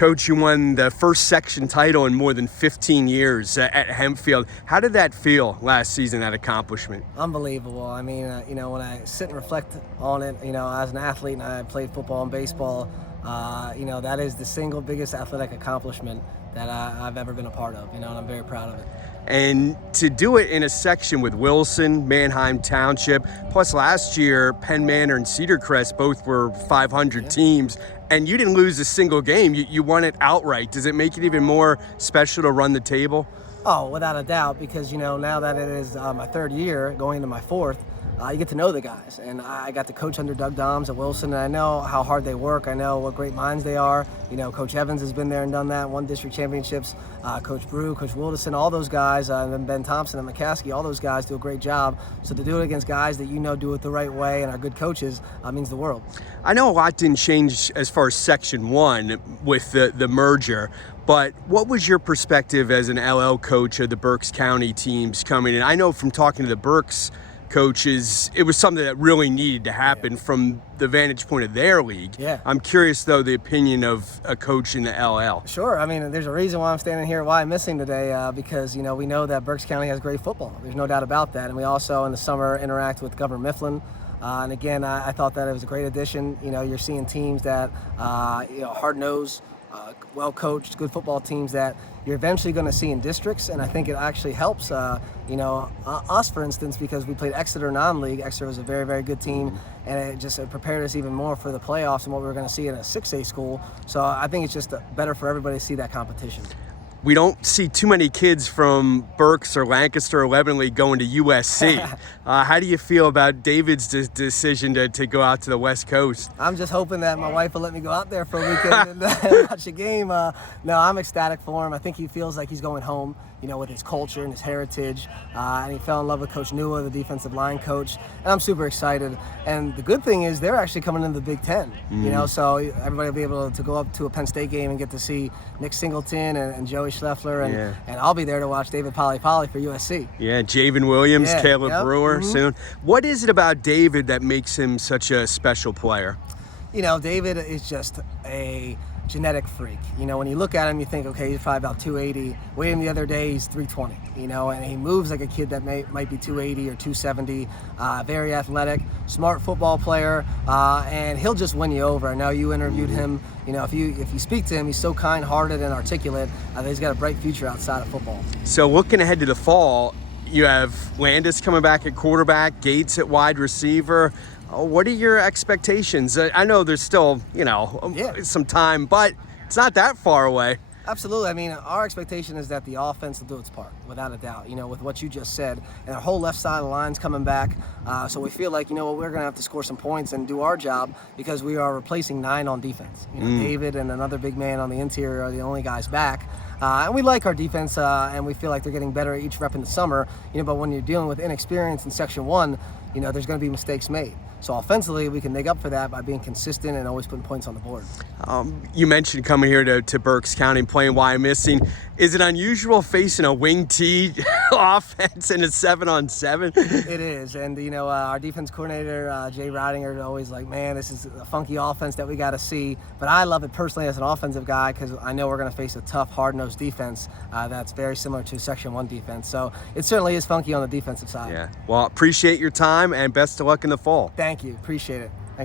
Coach, you won the first section title in more than 15 years at Hempfield. How did that feel last season, that accomplishment? Unbelievable. I mean, when I sit and reflect on it, as an athlete and I played football and baseball, that is the single biggest athletic accomplishment that I've ever been a part of, and I'm very proud of it. And to do it in a section with Wilson, Manheim Township, plus last year, Penn Manor and Cedar Crest both were 500 teams, and you didn't lose a single game. You won it outright. Does it make it even more special to run the table? Oh, without a doubt, because, now that it is my third year, going into my fourth, you get to know the guys, and I got to coach under Doug Doms at Wilson, and I know how hard they work. I know what great minds they are. Coach Evans has been there and done that, won district championships. Coach Brew, Coach Wilderson, all those guys, and then Ben Thompson and McCaskey, all those guys do a great job. So to do it against guys that do it the right way and are good coaches means the world. I know a lot didn't change as far as Section 1 with the merger, but what was your perspective as an LL coach of the Berks County teams coming in? I know from talking to the Berks coaches, it was something that really needed to happen from the vantage point of their league. Yeah. I'm curious, though, the opinion of a coach in the LL. Sure. I mean, there's a reason why I'm standing here, why I'm missing today, because, we know that Berks County has great football. There's no doubt about that. And we also, in the summer, interact with Governor Mifflin. And again, I thought that it was a great addition. You're seeing teams that, hard-nosed, well-coached, good football teams that you're eventually going to see in districts, and I think it actually helps, us, for instance, because we played Exeter non-league. Exeter was a very, very good team, and it prepared us even more for the playoffs and what we were going to see in a 6A school. So I think it's just better for everybody to see that competition. We don't see too many kids from Berks or Lancaster-Lebanon League going to USC. How do you feel about David's decision to go out to the West Coast? I'm just hoping that my wife will let me go out there for a weekend and watch a game. No, I'm ecstatic for him. I think he feels like he's going home, with his culture and his heritage. And he fell in love with Coach Nua, the defensive line coach. And I'm super excited. And the good thing is they're actually coming into the Big Ten, so everybody will be able to go up to a Penn State game and get to see Nick Singleton and Joey Schleffler, and I'll be there to watch Deyvid Palepale for USC. Yeah, Javen Williams, Caleb Brewer soon. What is it about Deyvid that makes him such a special player? Deyvid is just a genetic freak. When you look at him, you think, okay, he's probably about 280. Weighed him the other day, he's 320. And he moves like a kid that might be 280 or 270. Very athletic, smart football player, and he'll just win you over. I know you interviewed him. If you speak to him, he's so kind-hearted and articulate. He's got a bright future outside of football. So looking ahead to the fall, you have Landis coming back at quarterback, Gates at wide receiver. What are your expectations? I know there's still, some time, but it's not that far away. Absolutely. I mean, our expectation is that the offense will do its part, without a doubt, with what you just said. And our whole left side of the line's coming back. So we feel like, we're going to have to score some points and do our job because we are replacing 9 on defense. Deyvid and another big man on the interior are the only guys back. And we like our defense, and we feel like they're getting better at each rep in the summer. But when you're dealing with inexperience in Section 1, there's going to be mistakes made. So offensively, we can make up for that by being consistent and always putting points on the board. You mentioned coming here to Berks County and playing Wyomissing. Is it unusual facing a wing T offense in a 7-on-7? It is, and our defense coordinator Jay Ridinger is always like, man, this is a funky offense that we got to see. But I love it personally as an offensive guy because I know we're going to face a tough, hard-nosed defense that's very similar to Section 1 defense. So it certainly is funky on the defensive side. Yeah. Well, appreciate your time and best of luck in the fall. Thank you. Appreciate it.